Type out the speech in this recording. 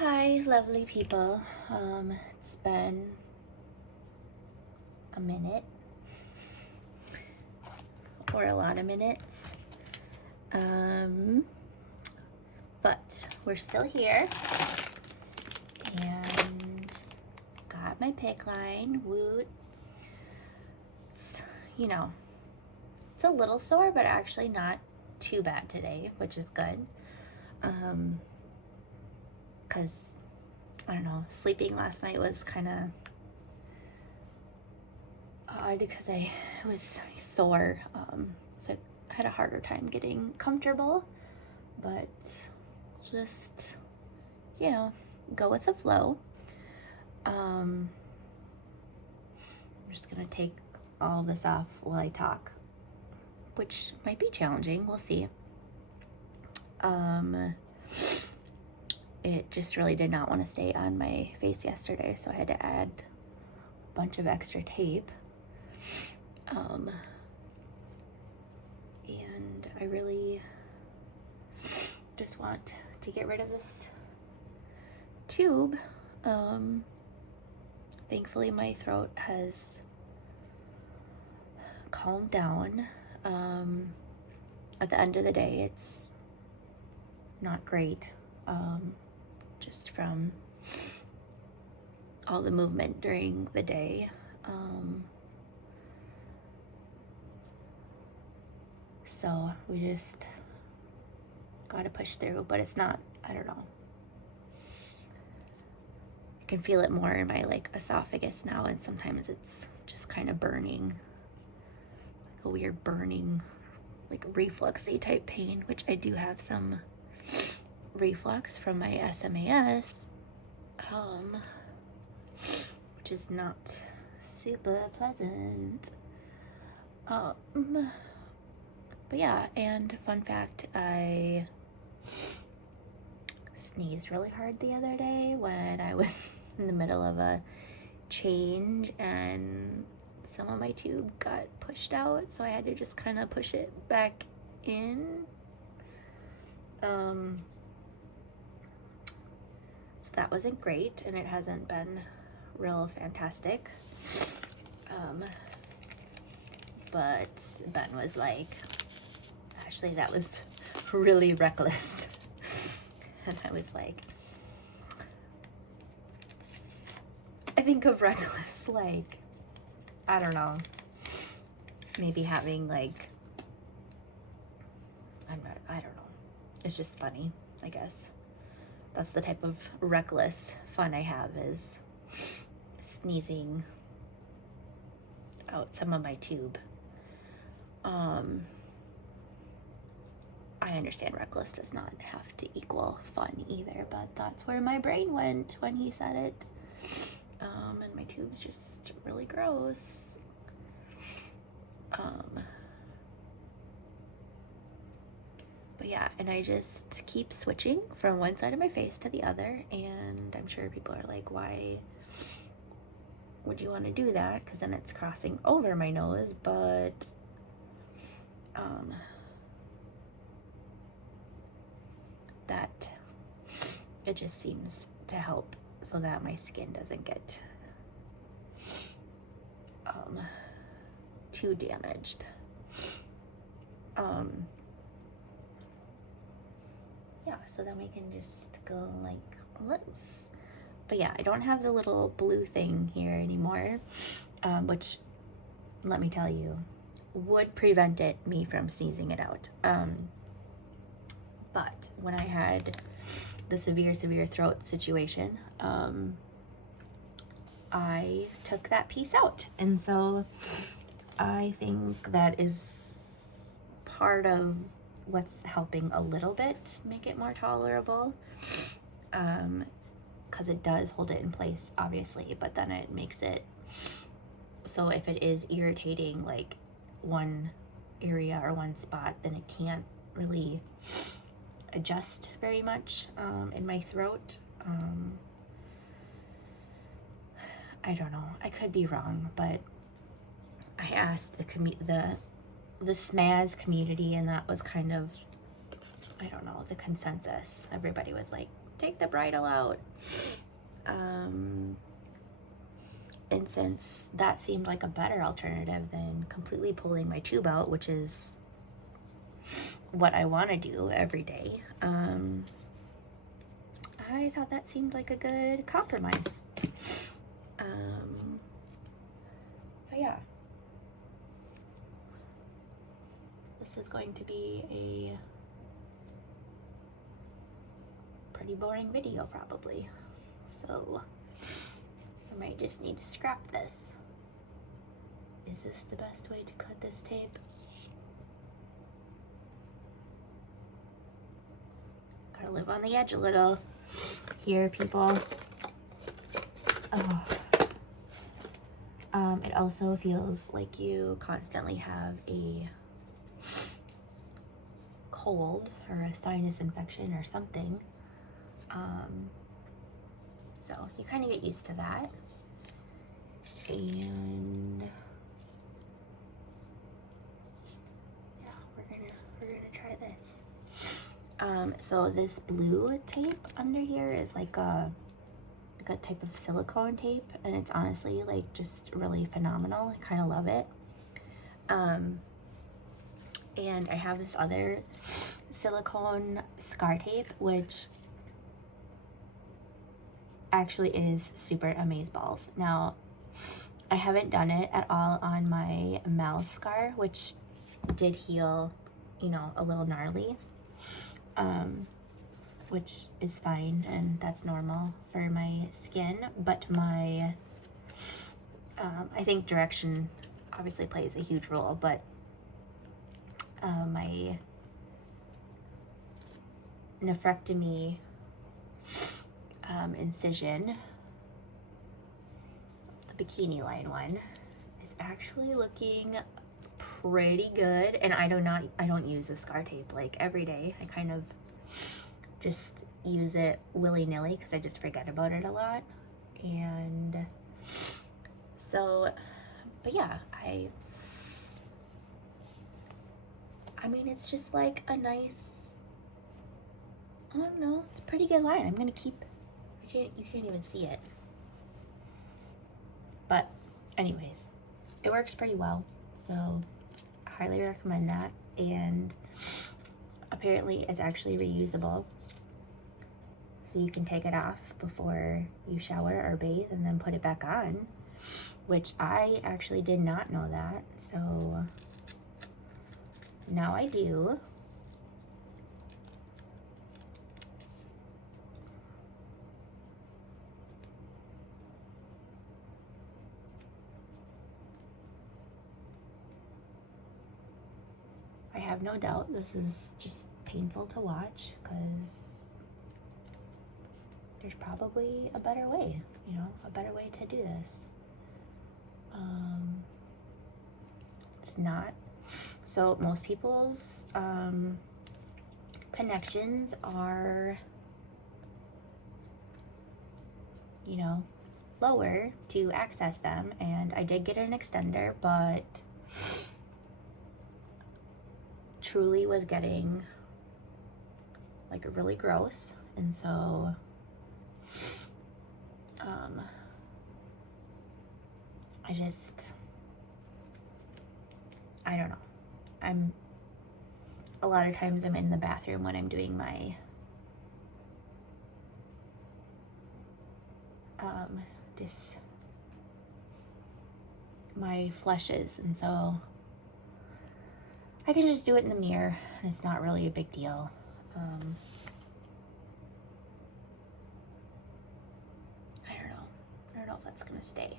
Hi, lovely people. It's been a minute, or a lot of minutes. But we're still here, and got my PICC line. Woot. It's, it's a little sore, but actually not too bad today, which is good. Because I don't know, sleeping last night was kind of odd because I was sore, so I had a harder time getting comfortable, but just go with the flow. I'm just gonna take all this off while I talk, which might be challenging. We'll see. It just really did not want to stay on my face yesterday, so I had to add a bunch of extra tape. And I really just want to get rid of this tube. Thankfully my throat has calmed down. At the end of the day, it's not great. Just from all the movement during the day. So we just gotta push through, but it's not, I don't know. I can feel it more in my esophagus now, and sometimes it's just kind of burning, like a weird burning, refluxy type pain, which I do have some reflux from my SMaS, which is not super pleasant. But yeah, and fun fact, I sneezed really hard the other day when I was in the middle of a change, and some of my tube got pushed out, so I had to just kind of push it back in. So that wasn't great, and it hasn't been real fantastic. But Ben was like, actually, that was really reckless. And I was like, I think of reckless like, I don't know, maybe having I don't know. It's just funny, I guess. That's the type of reckless fun I have, is sneezing out some of my tube. I understand reckless does not have to equal fun either, but that's where my brain went when he said it. And my tube's just really gross. But yeah, and I just keep switching from one side of my face to the other, and I'm sure people are like, why would you want to do that? Because then it's crossing over my nose, but that it just seems to help so that my skin doesn't get too damaged. Yeah, so then we can just go loose. But yeah, I don't have the little blue thing here anymore, which, let me tell you, would prevent me from sneezing it out. But when I had the severe throat situation, I took that piece out. And so I think that is part of what's helping a little bit make it more tolerable. Because it does hold it in place, obviously, but then it makes it so if it is irritating one area or one spot, then it can't really adjust very much in my throat. I don't know, I could be wrong, but I asked the SMaS community, and that was kind of, I don't know, the consensus. Everybody was like, take the bridle out. And since that seemed like a better alternative than completely pulling my tube out, which is what I want to do every day, I thought that seemed like a good compromise. But yeah, this is going to be a pretty boring video probably, so I might just need to scrap this. Is this the best way to cut this tape? Gotta live on the edge a little here, people. Oh. It also feels like you constantly have a cold or a sinus infection or something. So you kind of get used to that. And yeah, we're gonna try this. So this blue tape under here is like a type of silicone tape, and it's honestly like just really phenomenal. I kind of love it. And I have this other silicone scar tape, which actually is super amazeballs. Now, I haven't done it at all on my mouth scar, which did heal, you know, a little gnarly, which is fine, and that's normal for my skin. But my, I think direction obviously plays a huge role, but my nephrectomy incision, the bikini line one, is actually looking pretty good. And I don't use the scar tape like every day. I kind of just use it willy-nilly because I just forget about it a lot. And so, but yeah, I mean, it's just like a nice, I don't know, it's a pretty good line. I'm gonna keep, you can't even see it. But anyways, it works pretty well. So I highly recommend that. And apparently it's actually reusable. So you can take it off before you shower or bathe and then put it back on, which I actually did not know that. So now I do. I have no doubt this is just painful to watch because there's probably a better way, you know, a better way to do this. It's not. So most people's connections are, you know, lower to access them, and I did get an extender, but truly was getting like really gross, and so I don't know. A lot of times I'm in the bathroom when I'm doing my my flushes, and so I can just do it in the mirror, and it's not really a big deal. I don't know if that's gonna stay.